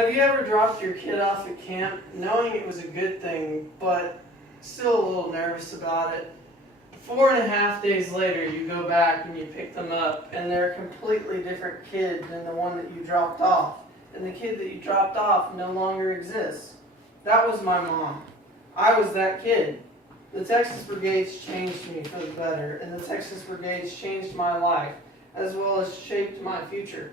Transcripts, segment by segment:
Have you ever dropped your kid off at camp knowing it was a good thing, but still a little nervous about it? 4.5 days later, you go back and you pick them up, and they're a completely different kid than the one that you dropped off. And the kid that you dropped off no longer exists. That was my mom. I was that kid. The Texas Brigades changed me for the better, and the Texas Brigades changed my life, as well as shaped my future.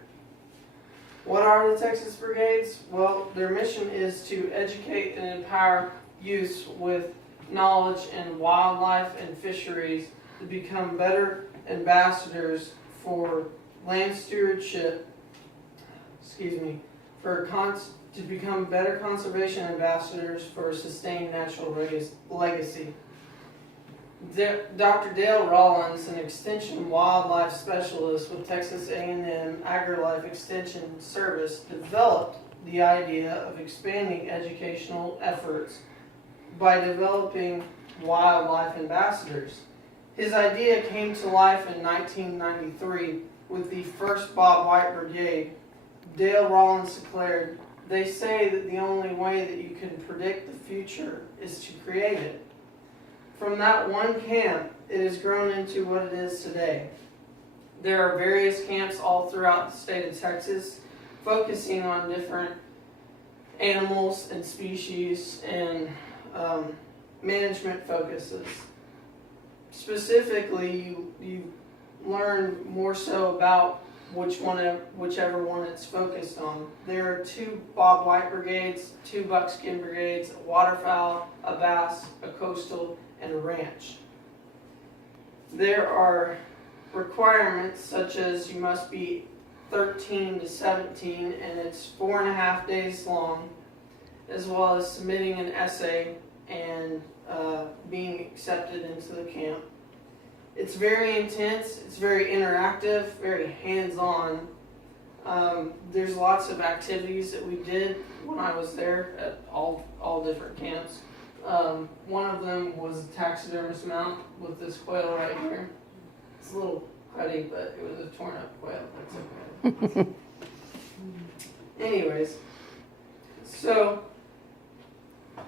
What are the Texas Brigades? Well, their mission is to educate and empower youth with knowledge in wildlife and fisheries to become better ambassadors for land stewardship, to become better conservation ambassadors for a sustained natural legacy. Dr. Dale Rollins, an extension wildlife specialist with Texas A&M AgriLife Extension Service, developed the idea of expanding educational efforts by developing wildlife ambassadors. His idea came to life in 1993 with the first Bob White Brigade. Dale Rollins declared, "They say that the only way that you can predict the future is to create it." From that one camp, it has grown into what it is today. There are various camps all throughout the state of Texas focusing on different animals and species and management focuses. Specifically, you learn more so about whichever one it's focused on. There are 2 Bob White Brigades, 2 Buckskin Brigades, a waterfowl, a bass, a coastal, and a ranch. There are requirements such as you must be 13 to 17 and it's 4.5 days long, as well as submitting an essay and being accepted into the camp. It's very intense, it's very interactive, very hands-on. There's lots of activities that we did when I was there at all different camps. One of them was a taxidermist mount with this quail right here. It's a little cruddy, but it was a torn up quail. That's okay. Anyways, so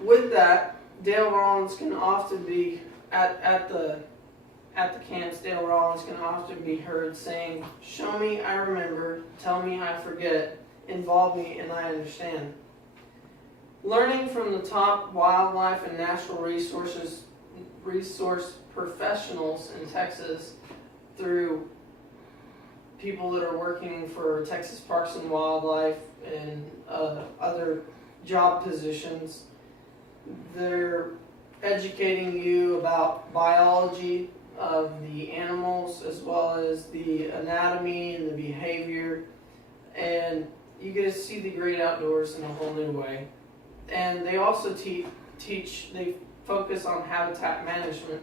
with that, Dale Rollins can often be at the camps. Dale Rollins can often be heard saying, "Show me, I remember. Tell me, I forget. Involve me, and I understand." Learning from the top wildlife and natural resource professionals in Texas through people that are working for Texas Parks and Wildlife and other job positions. They're educating you about biology of the animals as well as the anatomy and the behavior, and you get to see the great outdoors in a whole new way. And they also they focus on habitat management.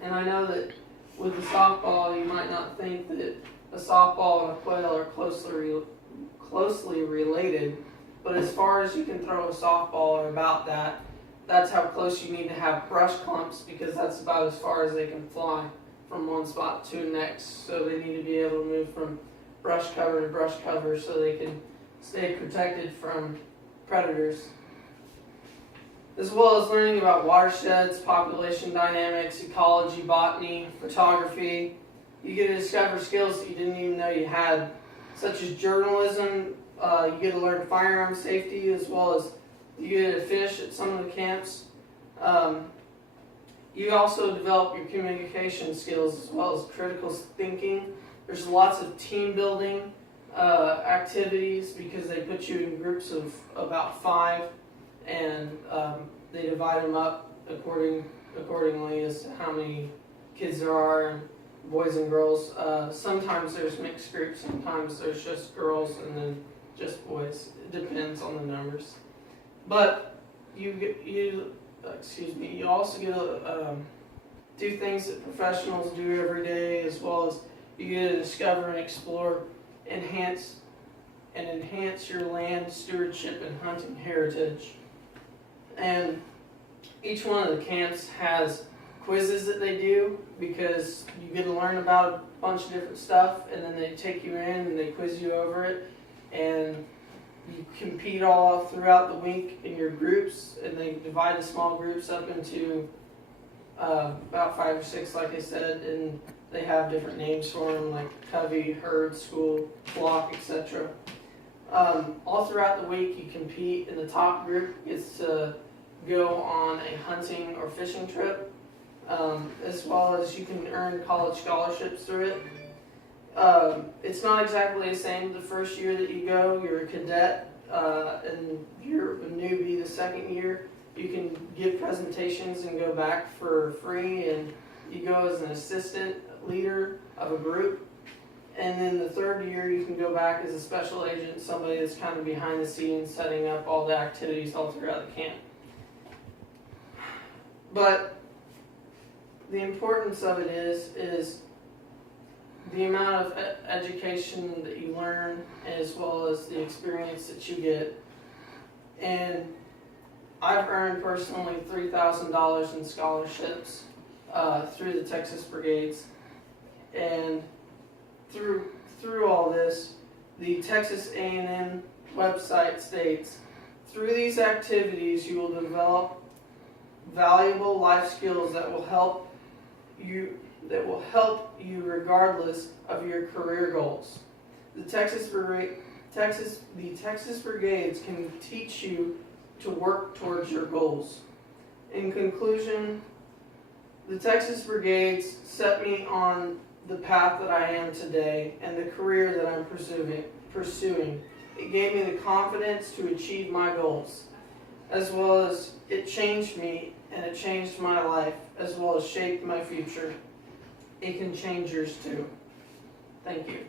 And I know that with the softball, you might not think that a softball and a quail are closely related, but as far as you can throw a softball or about that's how close you need to have brush clumps, because that's about as far as they can fly from one spot to the next. So they need to be able to move from brush cover to brush cover so they can stay protected from predators. As well as learning about watersheds, population dynamics, ecology, botany, photography. You get to discover skills that you didn't even know you had, such as journalism. You get to learn firearm safety, as well as you get to fish at some of the camps. You also develop your communication skills as well as critical thinking. There's lots of team building activities because they put you in groups of about 5, and they divide them up accordingly as to how many kids there are, and boys and girls. Sometimes there's mixed groups, sometimes there's just girls and then just boys. It depends on the numbers. But you also get to do things that professionals do every day, as well as you get to discover and explore, enhance your land stewardship and hunting heritage. And each one of the camps has quizzes that they do, because you get to learn about a bunch of different stuff, and then they take you in and they quiz you over it. And You compete all throughout the week in your groups, and they divide the small groups up into about 5 or 6, like I said, and they have different names for them, like covey, herd, school, flock, etc. All throughout the week, you compete, and the top group gets to go on a hunting or fishing trip, as well as you can earn college scholarships through it. It's not exactly the same the first year that you go. You're a cadet, and you're a newbie the second year. You can give presentations and go back for free, and you go as an assistant leader of a group. And then the third year, you can go back as a special agent, somebody that's kind of behind the scenes, setting up all the activities all throughout the camp. But the importance of it is the amount of education that you learn, as well as the experience that you get. And I've earned personally $3,000 in scholarships through the Texas Brigades. And through all this, the Texas A&M website states, through these activities you will develop valuable life skills that will help you regardless of your career goals. The Texas Brigades can teach you to work towards your goals. In conclusion, the Texas Brigades set me on the path that I am today and the career that I'm pursuing. It gave me the confidence to achieve my goals, as well as it changed me, and it changed my life, as well as shaped my future. It can change yours too. Thank you.